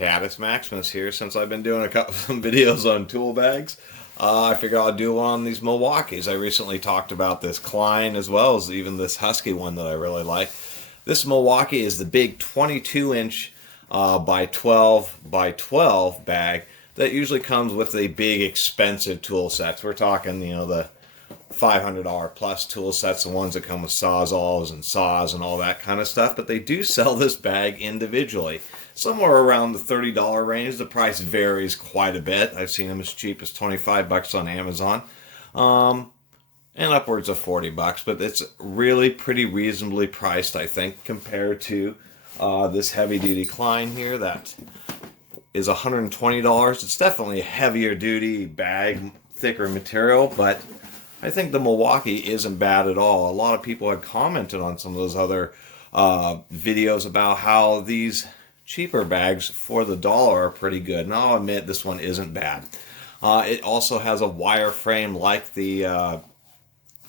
Caddis Maximus here. Since I've been doing some videos on tool bags, I figured I'd do one on these Milwaukees. I recently talked about this Klein as well as even this Husky one that I really like. This Milwaukee is the big 22-inch by 12 by 12 bag that usually comes with a big expensive tool sets. We're talking, the $500 plus tool sets, the ones that come with sawzalls and saws and all that kind of stuff. But they do sell this bag individually, somewhere around the $30 range. The price varies quite a bit. I've seen them as cheap as $25 on Amazon, and upwards of $40. But it's really pretty reasonably priced, I think, compared to this heavy-duty Klein here that is $120. It's definitely a heavier duty bag, thicker material, but I think the Milwaukee isn't bad at all. A lot of people had commented on some of those other videos about how these cheaper bags for the dollar are pretty good. And I'll admit this one isn't bad. It also has a wire frame like the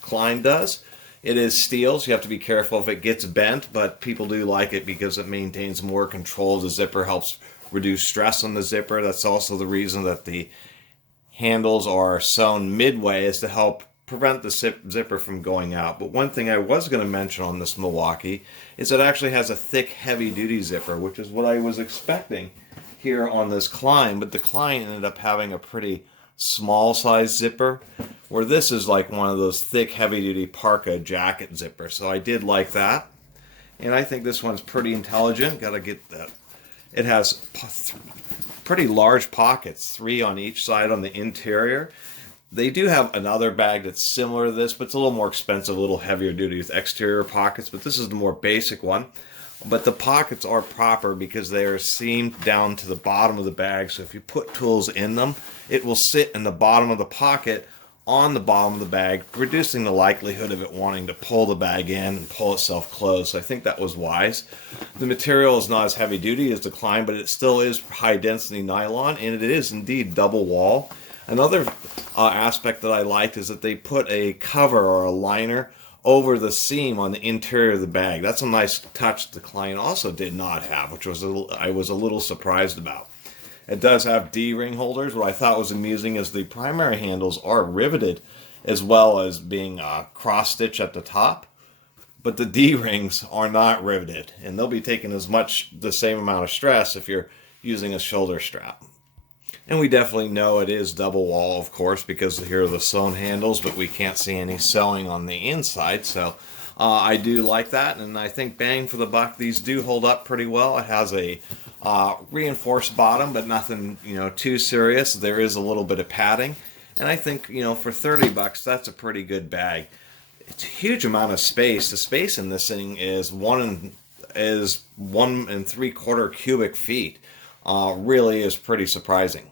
Klein does. It is steel, so you have to be careful if it gets bent, but people do like it because it maintains more control. The zipper helps reduce stress on the zipper. That's also the reason that the handles are sewn midway, is to help prevent the zipper from going out. But one thing I was going to mention on this Milwaukee is it actually has a thick, heavy-duty zipper, which is what I was expecting here on this Klein. But the Klein ended up having a pretty small size zipper, where this is like one of those thick, heavy-duty parka jacket zippers. So I did like that. And I think this one's pretty intelligent. Got to get that. It has pretty large pockets, 3 on each side on the interior. They do have another bag that's similar to this, but it's a little more expensive, a little heavier duty with exterior pockets. But this is the more basic one. But the pockets are proper because they are seamed down to the bottom of the bag. So if you put tools in them, it will sit in the bottom of the pocket on the bottom of the bag, reducing the likelihood of it wanting to pull the bag in and pull itself closed. So I think that was wise. The material is not as heavy duty as the Klein, but it still is high density nylon, and it is indeed double wall. Another aspect that I liked is that they put a cover or a liner over the seam on the interior of the bag. That's a nice touch the Klein also did not have, which I was a little surprised about. It does have Dring holders. What I thought was amusing is the primary handles are riveted as well as being cross-stitched at the top, but the D-rings are not riveted, and they'll be taking the same amount of stress if you're using a shoulder strap. And we definitely know it is double wall, of course, because here are the sewn handles, but we can't see any sewing on the inside. So I do like that, and I think bang for the buck, these do hold up pretty well. It has a reinforced bottom, but nothing too serious. There is a little bit of padding, and I think for $30, that's a pretty good bag. It's a huge amount of space. The space in this thing is 1 3/4 cubic feet. Really is pretty surprising.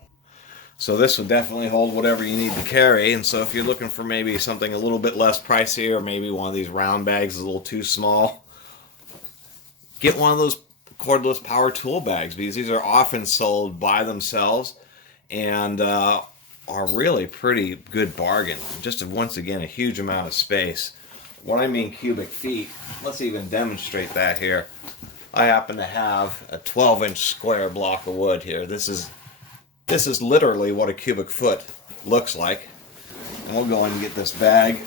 So this would definitely hold whatever you need to carry. And so if you're looking for maybe something a little bit less pricey, or maybe one of these round bags is a little too small, get one of those cordless power tool bags, because these are often sold by themselves and are really pretty good bargain. Just once again, a huge amount of space. When I mean cubic feet, let's even demonstrate that here. I happen to have a 12-inch square block of wood here. This is literally what a cubic foot looks like. And we'll go in and get this bag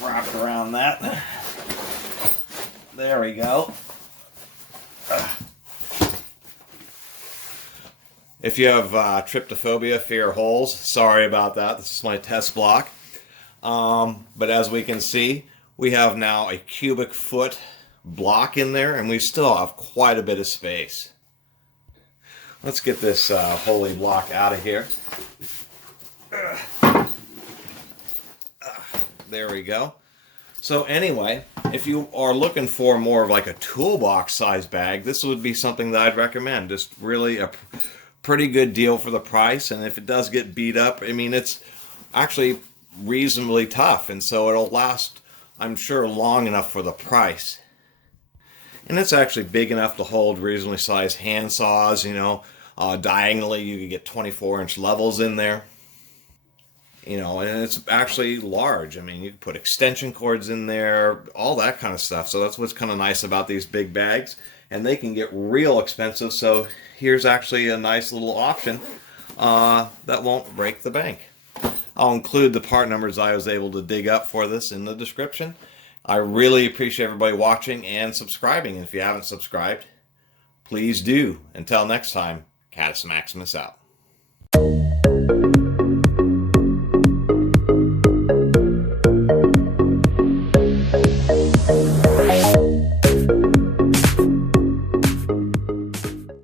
wrapped around that. There we go. If you have tryptophobia, fear of holes, sorry about that. This is my test block. But as we can see, we have now a cubic foot block in there, and we still have quite a bit of space. Let's get this holy block out of here. There we go. So anyway, if you are looking for more of like a toolbox size bag, this would be something that I'd recommend. Just really a pretty good deal for the price, and if it does get beat up, I mean, it's actually reasonably tough, and so it'll last, I'm sure, long enough for the price. And it's actually big enough to hold reasonably sized hand saws, diagonally you could get 24-inch levels in there. And it's actually large. I mean, you can put extension cords in there, all that kind of stuff. So that's what's kind of nice about these big bags. and they can get real expensive. So here's actually a nice little option that won't break the bank. I'll include the part numbers I was able to dig up for this in the description. I really appreciate everybody watching and subscribing. And if you haven't subscribed, please do. Until next time, Catus Maximus out.